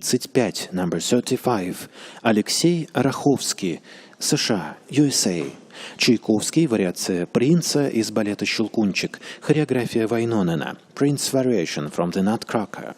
35, number 35. Алексей Раховский, США, USA. Чайковский, вариация принца из балета «Щелкунчик», хореография Вайнонена, Prince Variation from the Nutcracker.